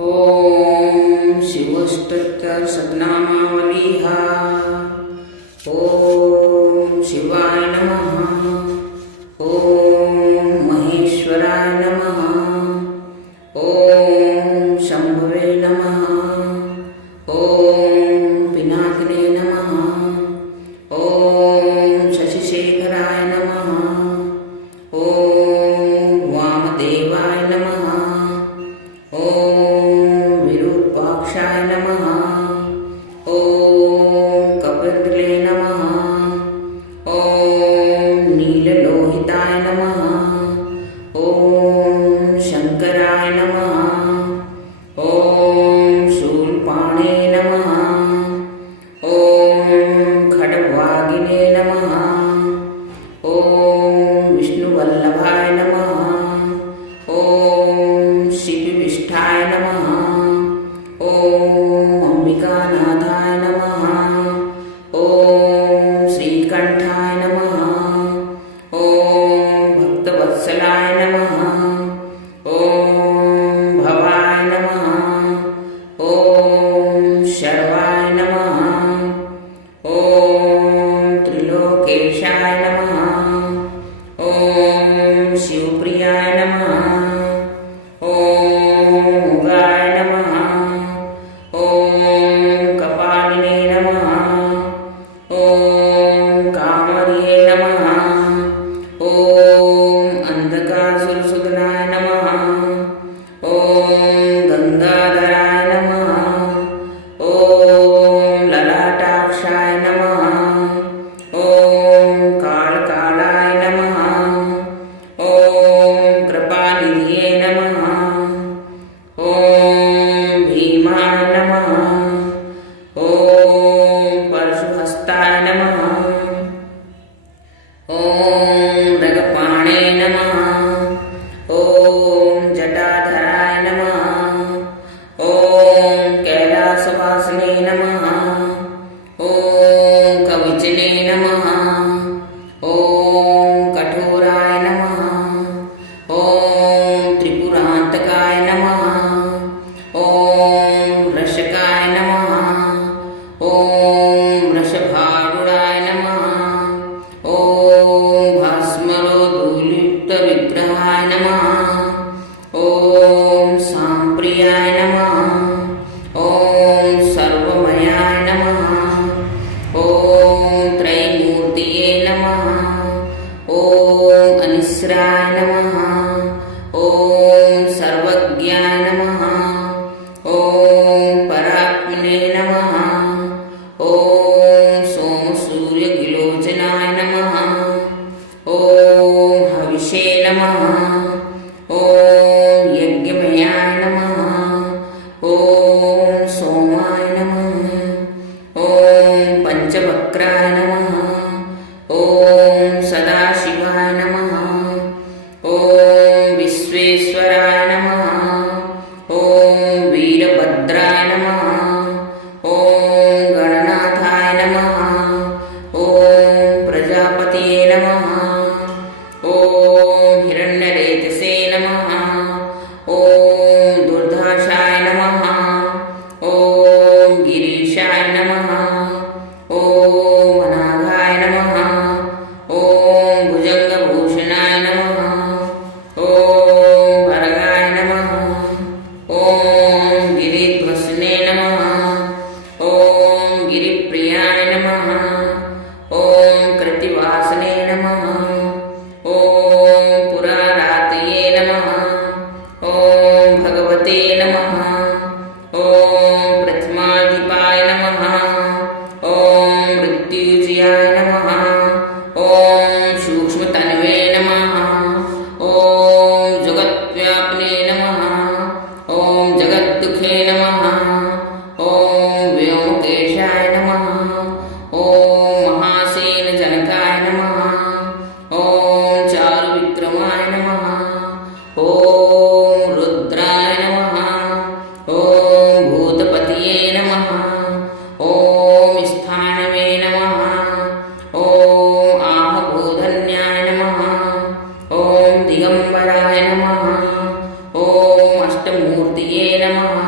ओम शिवस्तोत्र सतनामावली हा. ओम शिवाय नमः. ओम महेश्वराय नमः. ओम शंभवे नमः. ओम पिनाकिने नमः. ओम शशिशेखराय नमः. ओम वामदेवाय नमः. ओम विरूपाक्षाय नमः. ओम कपितले नमः. ओम नीललोहिताय नमः. ओम शंकराय नमः. ओम शूलपाणे नमः. ओम खड्गवागिने नमः. ओम विष्णुवल्लभाय नमः. ओम शिपिविष्ठाय नमः. ओम अंबिकानाथाय नमः. ओम श्रीकंठाय नमः. ओम भक्तवत्सलाय नमः. ओम भवाय नमः. ओम शर्वाय नमः. ओम त्रिलोकेशाय नमः. ओम शिवप्रियाय नमः. ओम उगाय नमः. ओम कपालिने नमः. ओम कामर्ये नमः. ओम अंधकासुरसुदनाय नमः. ओम गंगाधराय नमः. ओम ललाटाक्षाय नमः. ओम कालकालाय नमः. ओम कृपानिधये नमः. ओम भीमाय नमः. ओम परशुहस्ताय नमः. ओम रगपाणे नमः. ओम जटाधराय नमः. ओम कैलासवासिने नमः. ओम कविचने नमः. ओम कठोराय नमः. ओम त्रिपुरांतकाय नमः. ओम रशकाय नमः. ओम वृषभारूढाय नमः. ओम भस्मरोद्धूलितविग्रहाय नमः. ओम सांप्रियाय नमः. ओम सर्वमयाय नमः. ओम त्रैमूर्तये नमः. ओम अनिस्राय नमः. ओम सर्वज्ञाय नमः. ओम परात्मने नमः. ओम सोमसूर्यगिलोचनाय नमः. ओम हविषे नमः. ओम यज्ञमयाय नमः. ओम सोमाय नमः. ओम पंचवक्राय नमः. ओम सदाशिवाय नमः. ओम विश्वेश्वराय नमः. ओम वीरभद्राय नमः. ओम गणनाथाय नमः. ओम प्रजापतये नमः. ओम हिरण्यरेतसे नमः. ओम दुर्धाशाय नमः. ओम गिरीशाय नमः. ओम अनाघाय नमः. ओम भुजंगभूषणाय नमः. ओम भरगाय नमः. ओम गिरिध्वसने नमः. ओम गिरिप्रियाय नमः. ओम कृतिवासने नमः. ओम पुरारातये नमः. ओम भगवते नमः. ओम प्रथमाधिपाय नमः. ओम मृत्युंजयाय नमः. ओम सूक्ष्मतन्वे नमः. ओम जगद्व्यापिने नमः. ओम जगद्दुःखे नमः. ओम व्योमकेशाय नमः. ओम महासेनजनकाय नमः. ओम चारुविक्रमाय नमः. ओम रुद्राय नमः. ओम भूतपतये नमः. ओम स्थानवे नमः. ओम आहभूधन्याय नमः. ओम दिगंबराय नमः. ओम अष्टमूर्तये नमः.